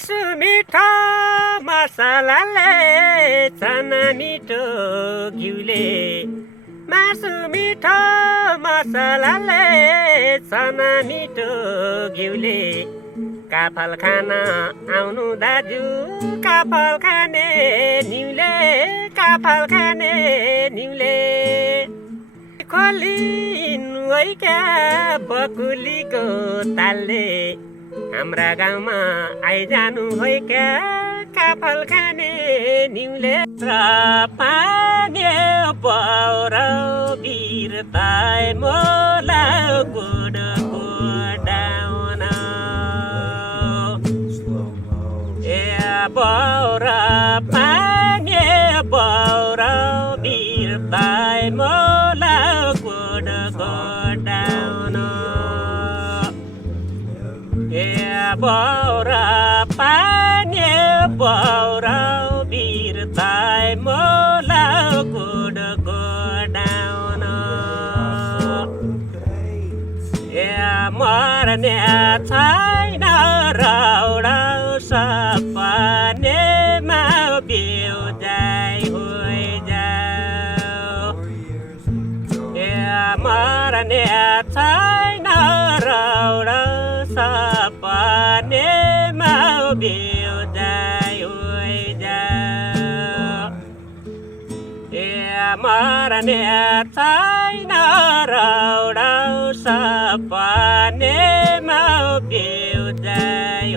मासु मिठो मसलाले चना मिठो घिउले मासु मिठो मसलाले चना मिठो घिउले काफल खान आउनु दाजु काफल खाने निउले काफल खाने निउले खोलिनु है क्या बकुलीको तालले हाम्रा गाउँमा आइजानु है क्या काफल खाने निउले र पानी पौर बिरताई मोला गुड गुडाउन ए पौर पानी पौर बिरताई मोला गुड गुडाउन ए पौर पानी पौर बिरताई मोला गुड गुडाउन ए मर्ने छैन रौडा सपनेमा बिउजाइ होइजाऊ ए मर्ने छैन रौडा सपनेमा बिउजाइ होइजाऊ ए मर्ने छैन रौडा सपनेमा बिउजाइ